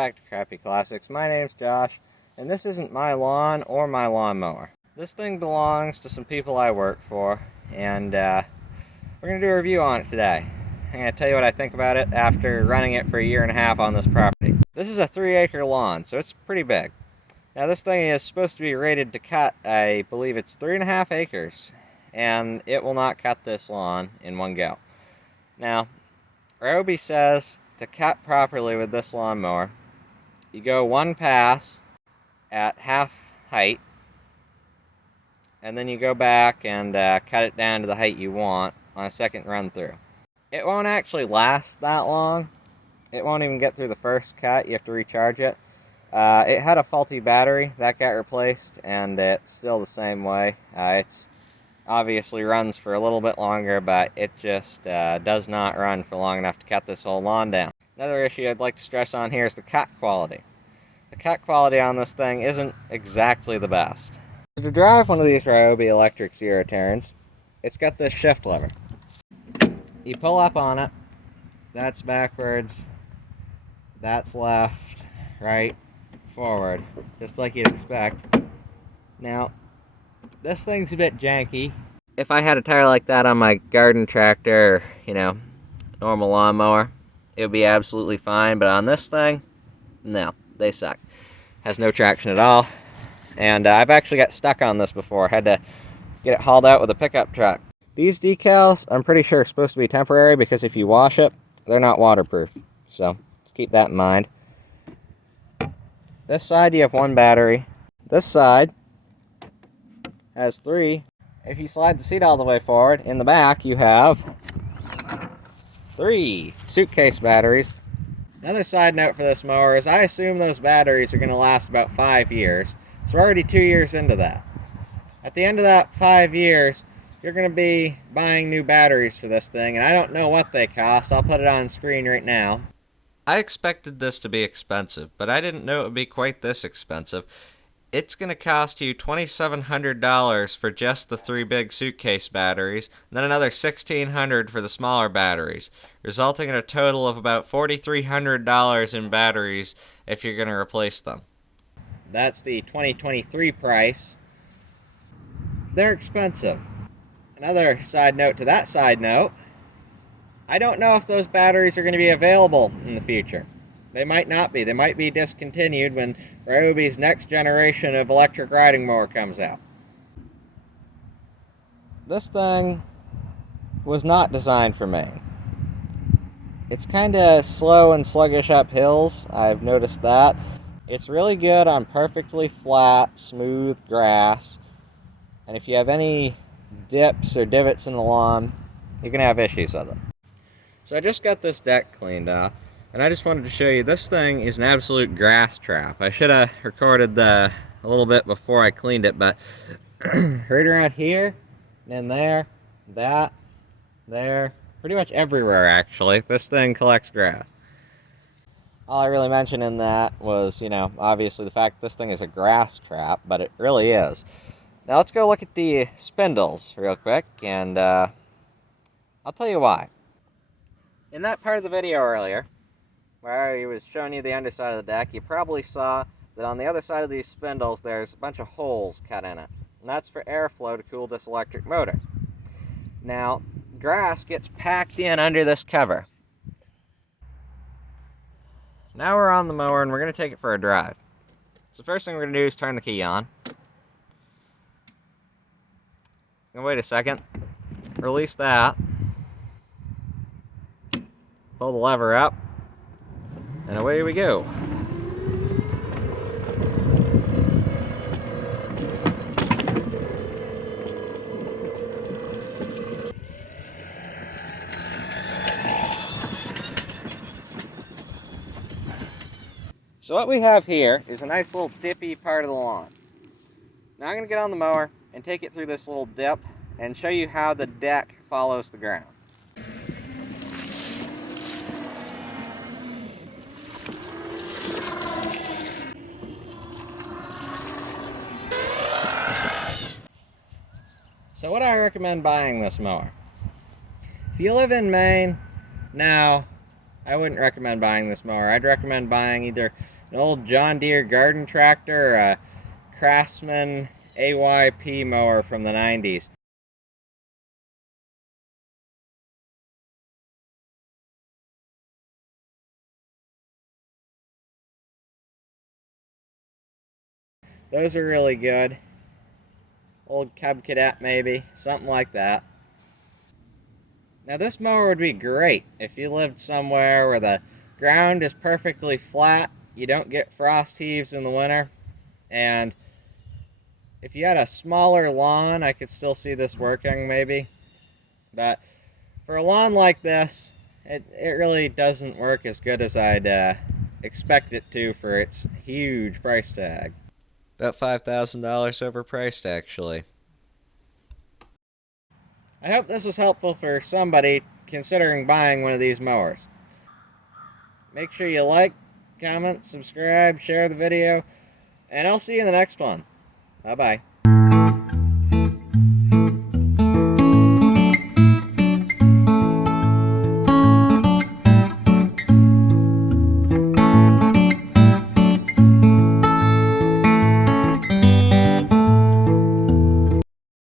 back to Crappy Classics. My name's Josh, and this isn't my lawn or my lawnmower. This thing belongs to some people I work for, and we're going to do a review on it today. I'm going to tell you what I think about it after running it for a year and a half on this property. This is a 3-acre lawn, so it's pretty big. Now this thing is supposed to be rated to cut, I believe it's 3.5 acres, and it will not cut this lawn in one go. Now, Ryobi says to cut properly with this lawnmower, you go one pass at half height, and then you go back and cut it down to the height you want on a second run through. It won't actually last that long. It won't even get through the first cut. You have to recharge it. It had a faulty battery that got replaced, and it's still the same way. It's obviously runs for a little bit longer, but it just does not run for long enough to cut this whole lawn down. Another issue I'd like to stress on here is the cut quality. The cut quality on this thing isn't exactly the best. To drive one of these Ryobi electric zero turns, it's got this shift lever. You pull up on it, that's backwards, that's left, right, forward, just like you'd expect. Now, this thing's a bit janky. If I had a tire like that on my garden tractor, or, normal lawnmower, it would be absolutely fine, but on this thing, no, they suck. Has no traction at all, and I've actually got stuck on this before. Had to get it hauled out with a pickup truck. These decals, I'm pretty sure, are supposed to be temporary because if you wash it, they're not waterproof, so just keep that in mind. This side, you have one battery. This side has 3. If you slide the seat all the way forward, in the back you have 3 suitcase batteries. Another side note for this mower is I assume those batteries are going to last about 5 years. So we're already 2 years into that. At the end of that 5 years, you're going to be buying new batteries for this thing, and I don't know what they cost. I'll put it on screen right now. I expected this to be expensive, but I didn't know it would be quite this expensive. It's going to cost you $2,700 for just the 3 big suitcase batteries, and then another $1,600 for the smaller batteries, resulting in a total of about $4,300 in batteries if you're going to replace them. That's the 2023 price. They're expensive. Another side note to that side note, I don't know if those batteries are going to be available in the future. They might not be. They might be discontinued when Ryobi's next generation of electric riding mower comes out. This thing was not designed for Maine. It's kind of slow and sluggish up hills. I've noticed that. It's really good on perfectly flat, smooth grass. And if you have any dips or divots in the lawn, you're going to have issues with it. So I just got this deck cleaned off, and I just wanted to show you this thing is an absolute grass trap. I should have recorded a little bit before I cleaned it, but right around here, and there, that, there, pretty much everywhere actually, this thing collects grass. All I really mentioned in that was, obviously the fact that this thing is a grass trap, but it really is. Now let's go look at the spindles real quick, and I'll tell you why. In that part of the video earlier, where I was showing you the underside of the deck, you probably saw that on the other side of these spindles there's a bunch of holes cut in it. And that's for airflow to cool this electric motor. Now, grass gets packed in under this cover. Now we're on the mower and we're going to take it for a drive. So first thing we're going to do is turn the key on. And wait a second. Release that. Pull the lever up. And away we go. So what we have here is a nice little dippy part of the lawn. Now I'm going to get on the mower and take it through this little dip and show you how the deck follows the ground. So would I recommend buying this mower? If you live in Maine, now I wouldn't recommend buying this mower. I'd recommend buying either an old John Deere garden tractor or a Craftsman AYP mower from the 90s. Those are really good. Old Cub Cadet, maybe. Something like that. Now, this mower would be great if you lived somewhere where the ground is perfectly flat, you don't get frost heaves in the winter, and if you had a smaller lawn, I could still see this working, maybe. But for a lawn like this, it really doesn't work as good as I'd expect it to for its huge price tag. About $5,000 overpriced, actually. I hope this was helpful for somebody considering buying one of these mowers. Make sure you like, comment, subscribe, share the video, and I'll see you in the next one. Bye bye.